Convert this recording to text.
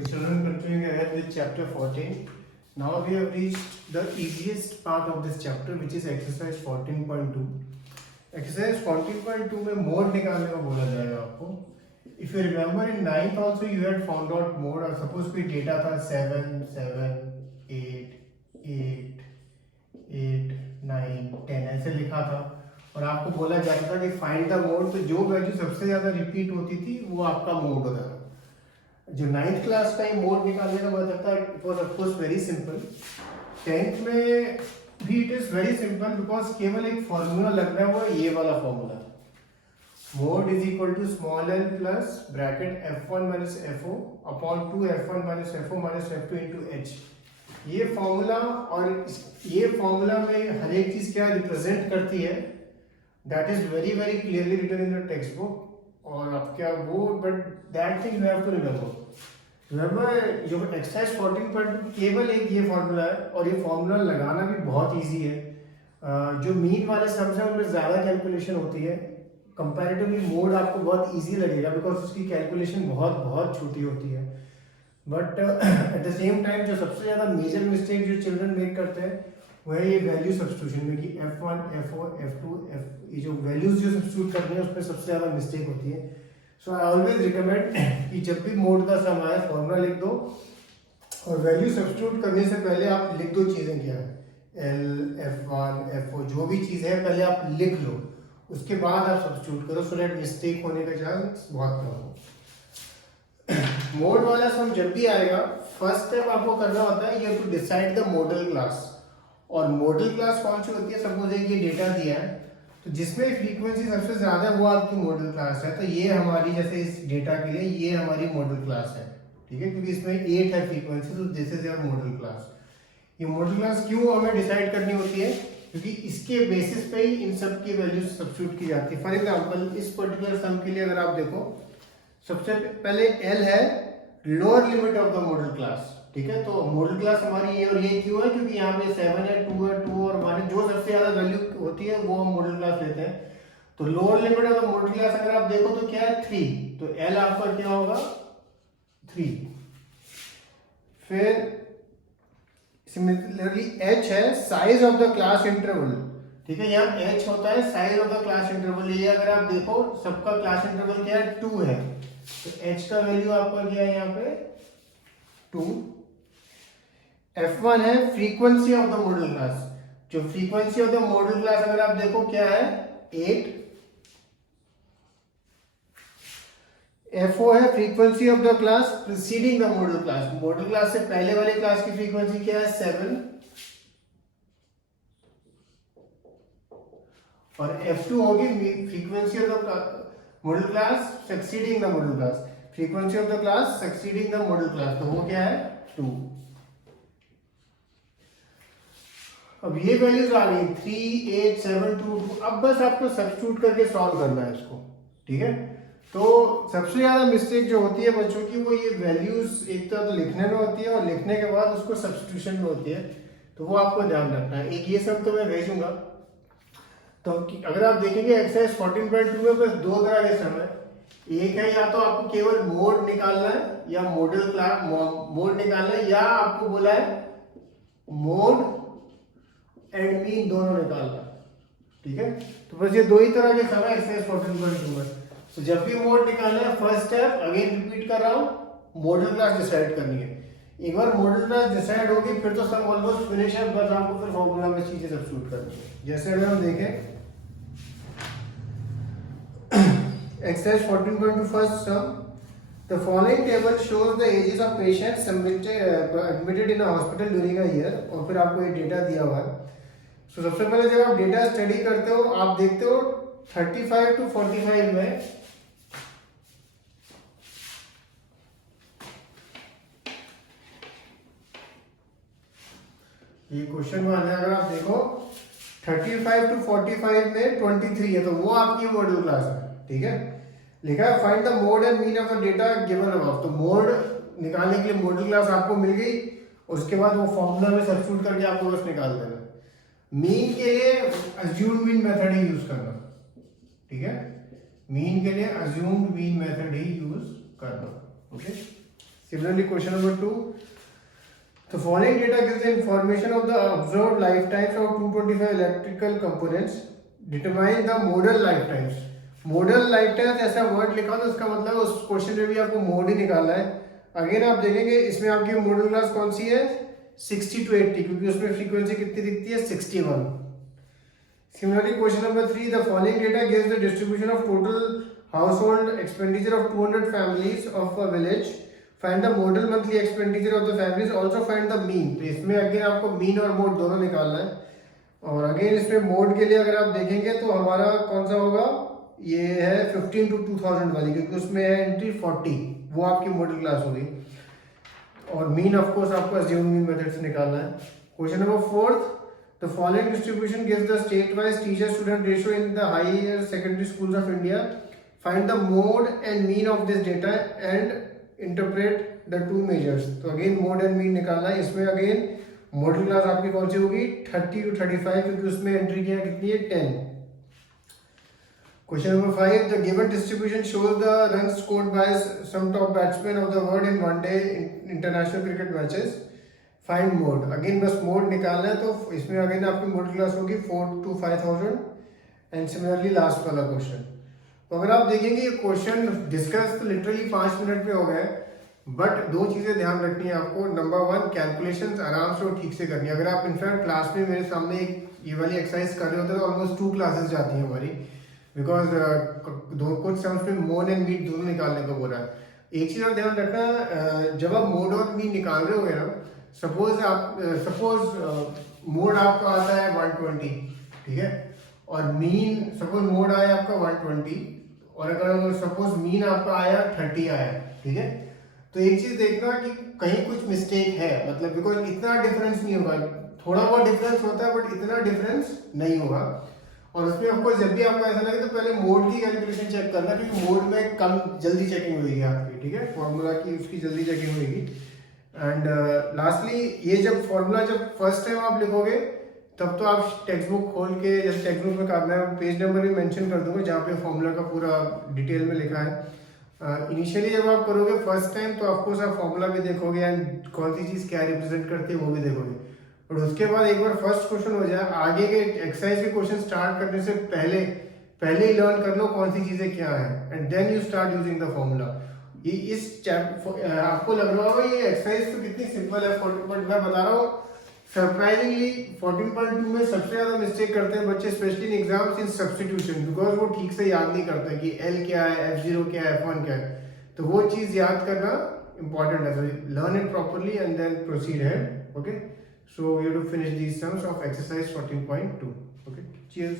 So children, continuing ahead with chapter 14. Now we have reached the easiest part of this chapter, which is exercise 14.2. Exercise 14.2 में mode निकालने का बोला जाएगा आपको. If you remember in 9th also you had found out mode और suppose कोई data था 7, 7, 8, 8, 8, 9, 10 ऐसे लिखा था और आपको बोला जाता था कि find the mode, तो जो वैल्यू सबसे ज़्यादा रिपीट होती थी वो आपका मोड होता था. जो 9th क्लास का ही मोड निकालने का मतलब था, it was of course very simple. 10th में भी it is very simple because केवल एक फॉर्मूला लग रहा है, वो ये वाला formula. Mode is equal to small L plus bracket f1 minus fo upon 2 f1 minus fo minus f2 into h. ये फॉर्मूला और ये फॉर्मूला में हर एक चीज क्या रिप्रेजेंट करती है, that is very very clearly written in the text book. और आप क्या वो, but that thing you have to remember. जो एक्सरसाइज 14.2 केवल एक ये फॉर्मूला है और ये फॉर्मूला लगाना भी बहुत इजी है. जो मीन वाले सम्स हैं उनमें ज़्यादा कैलकुलेशन होती है. कंपैरेटिवली मोड आपको बहुत इजी लगेगा बिकॉज उसकी कैलकुलेशन बहुत बहुत छोटी होती है. But at the same time जो सबसे ज़्यादा मेजर मिस्टेक जो चिल्ड्रन मेक करते हैं वो है ये वैल्यू सब्स्टिट्यूशन में, कि f1, f4, f2, ये जो वैल्यूज जो सब्स्टिट्यूट करते हैं उसमें सबसे ज़्यादा मिस्टेक होती है. सो आई ऑलवेज रिकमेंड कि जब भी मोड का सम आए फॉर्मूला लिख दो और वैल्यू सब्स्टिट्यूट करने से पहले आप लिख दो चीज़ें क्या है, एल, f1, f4 जो भी चीज़ है पहले आप लिख लो, उसके बाद आप सब्स्टिट्यूट करो सो दैट मिस्टेक होने का चांस बहुत कम हो. मोड वाला सम जब भी आएगा फर्स्ट स्टेप आपको करना होता है you have to decide the modal class. और मॉडल क्लास कौन सी होती है, सपोज एक ये डेटा दिया है तो जिसमें फ्रीक्वेंसी सबसे ज्यादा है वो आपकी मॉडल क्लास है. तो ये हमारी, जैसे इस डेटा के लिए ये हमारी मॉडल क्लास है, ठीक है, क्योंकि इसमें 8 है फ्रीक्वेंसी, तो this is your model class. ये मॉडल क्लास क्यों हमें डिसाइड करनी होती है, क्योंकि इसके बेसिस पे ही इन सब की वैल्यू सब्स्टिट्यूट की जाती है. फॉर एग्जांपल इस पर्टिकुलर सम के लिए अगर आप देखो, सबसे पहले एल है lower limit of the modal class, ठीक है. तो मॉडल क्लास हमारी ये और ये क्यों है, क्योंकि यहाँ पे 7 है, 2 है, 2 और 1 जो सबसे ज्यादा वैल्यू होती है वो हम मॉडल क्लास लेते हैं. तो lower limit of the modal class अगर आप देखो तो क्या है 3, तो एल आपका क्या होगा 3. फिर सिमिलरली एच है size of the class interval, ठीक है. यहाँ एच होता है size of the class interval. ये अगर आप देखो सबका क्लास इंटरवल क्या है 2 है, तो एच का वैल्यू आपका क्या है यहाँ पे 2. F1 है frequency of the modal class. जो frequency of the modal class अगर आप देखो क्या है 8. FO है frequency of the class preceding the modal class. Modal class से पहले वाले क्लास की फ्रीक्वेंसी क्या है 7. और F2 होगी frequency of the modal class succeeding the modal class. Frequency of the class succeeding the modal class, तो वो क्या है 2. अब ये वैल्यूज आ गई 3, 8, 7, 2, 2. अब बस आपको सब्स्टिट्यूट करके सॉल्व करना है इसको, ठीक है. तो सबसे ज्यादा मिस्टेक जो होती है बच्चों की वो ये वैल्यूज एक तो लिखने में होती है और लिखने के बाद उसको सब्स्टिट्यूशन में होती है, तो वो आपको ध्यान रखना है. एक ये सब तो मैं भेजूंगा. तो अगर आप देखेंगे एक्सरसाइज 14.2 में बस 2 तरह के सम है. एक है या तो आपको केवल मोड निकालना है या मॉडल क्लास मोड निकालना है, या आपको बोला है मोड एंड मीन दोनों निकालना, ठीक है. तो बस ये 2 ही तरह के सम है एक्सरसाइज 14.2 में. तो जब भी मोड निकालना है फर्स्ट स्टेप अगेन रिपीट कर रहा हूं, मॉडल क्लास डिसाइड करनी है. एक बार मॉडल क्लास डिसाइड होगी फिर तो सम ऑलमोस्ट फिनिश है, बस आपको फिर फॉर्मूला में चीजें सब्स्टिट्यूट करनी है. जैसे अगर हम देखें exercise 14.2 first sum, the following table shows the ages of patients admitted in a hospital during a year. और फिर आपको ये डेटा दिया हुआ है. So सबसे पहले जब आप डेटा स्टडी करते हो आप देखते हो 35 to 45 में ये क्वेश्चन वन है. अगर आप देखो 35 to 45 में 23 है, तो वो आपकी मॉडल क्लास है, ठीक है. लिखा है find the mode and mean of the data given above. तो मोड निकालने के लिए मॉडल क्लास आपको मिल गई, उसके बाद वो फॉर्मूला में सब्स्टिट्यूट करके आपको बस निकाल देना. मीन के लिए अज्यूम्ड मीन मेथड ही यूज करना, ठीक है. मीन के लिए अज्यूम्ड मीन मेथड ही यूज करना, okay. Similarly, question number 2. The following data gives the information of the observed lifetimes of 225 electrical components. Determine the modal lifetimes. Modal lifetimes ऐसा word लिखा तो उसका मतलब उस क्वेश्चन में भी आपको मोड ही निकालना है. अगेन आप देखेंगे इसमें आपकी मॉडल क्लास कौन सी है, 60 to 80, क्योंकि उसमें फ्रीक्वेंसी कितनी दिखती है, 61. Similarly, question number 3. The following data gives the distribution of total household expenditure of 200 families of a village. Find the modal monthly expenditure of the families. Also find the mean. तो इसमें again आपको mean और mode दोनों निकालना है. और again इसमें mode के लिए अगर आप देखेंगे तो हमारा कौन सा होगा, ये है 15 to 2000 वाली, क्योंकि उसमें है एंट्री 40, वो आपकी मॉडल क्लास होगी. और मीन ऑफ कोर्स आपको अज्यूम मीन मेथड से निकालना है. Question number 4. The following distribution gives the state-wise teacher-student ratio in the higher secondary schools of India. Find the mode and mean of this data and interpret the two measures. तो again mode and mean निकालना है. इसमें again model class आपकी कौन सी होगी, 30 to 35, क्योंकि उसमें entry क्या कितनी है, 10. Question number 5. The given distribution shows the runs scored by some top batsmen of the world in one day international cricket matches. Find mode. Again बस मोड निकालना है. तो इसमें अगेन आपकी मॉडल क्लास होगी 4 to 5000. एंड सिमिलरली लास्ट वाला question. तो अगर आप देखेंगे ये क्वेश्चन डिस्कस तो लिटरली 5 मिनट में हो गए, बट दो चीज़ें ध्यान रखनी है आपको. नंबर 1, कैलकुलेशंस आराम से और ठीक से करनी है. अगर आप इनफैक्ट क्लास में मेरे सामने एक ये वाली एक्सरसाइज कर रहे होते हैं तो ऑलमोस्ट 2 क्लासेस जाती हैं हमारी, बिकॉज कुछ समझ में मोड एंड मीन दोनों निकालने को बोला है. एक चीज़ और ध्यान रखना, जब आप मोड और मीन निकाल रहे होगे ना, सपोज मोड आपका आता है 120, ठीक है, और मीन सपोज मोड आया आपका 120, और अगर सपोज मीन आपका आया 30 आया, ठीक है, तो एक चीज देखना कि कहीं कुछ मिस्टेक है, मतलब बिकॉज इतना डिफरेंस नहीं होगा, थोड़ा बहुत डिफरेंस होता है बट इतना डिफरेंस नहीं होगा. और उसमें आपको जब भी आपको ऐसा लगे तो पहले मोड की कैलकुलेशन चेक करना, क्योंकि मोड में कम जल्दी चेकिंग होगी आपकी, ठीक है, फॉर्मूला की उसकी जल्दी चेकिंग होगी. एंड लास्टली ये जब फॉर्मूला जब फर्स्ट टाइम आप लिखोगे तब तो आप टेक्स्ट बुक खोल के, जैसे टेक्स्ट बुक में करना है, पेज नंबर भी मेंशन कर दूंगा जहाँ पे फॉर्मूला का पूरा डिटेल में लिखा है. इनिशियली जब आप करोगे फर्स्ट टाइम तो ऑफकोर्स आप फॉर्मूला भी देखोगे एंड कौन सी चीज़ क्या रिप्रेजेंट करती है वो भी देखोगे. और उसके बाद एक बार फर्स्ट क्वेश्चन हो जाए, आगे के एक्सरसाइज के क्वेश्चन स्टार्ट करने से पहले ही लर्न कर लो कौन सी चीज़ें क्या है, and then you start using the formula. ये इस आपको लग रहा होगा ये एक्सरसाइज तो कितनी सिंपल है, बट मैं बता रहा हूँ सरप्राइजिंगली 14.2 में सबसे ज़्यादा मिस्टेक करते हैं बच्चे, specially in exams in substitution, because वो ठीक से याद नहीं करते कि L क्या है, F0 क्या है, F1 क्या है. तो वो चीज़ याद करना इंपॉर्टेंट है. So learn it properly and then proceed ahead. Okay. So we have to finish these sums of exercise 14.2. Okay. Cheers.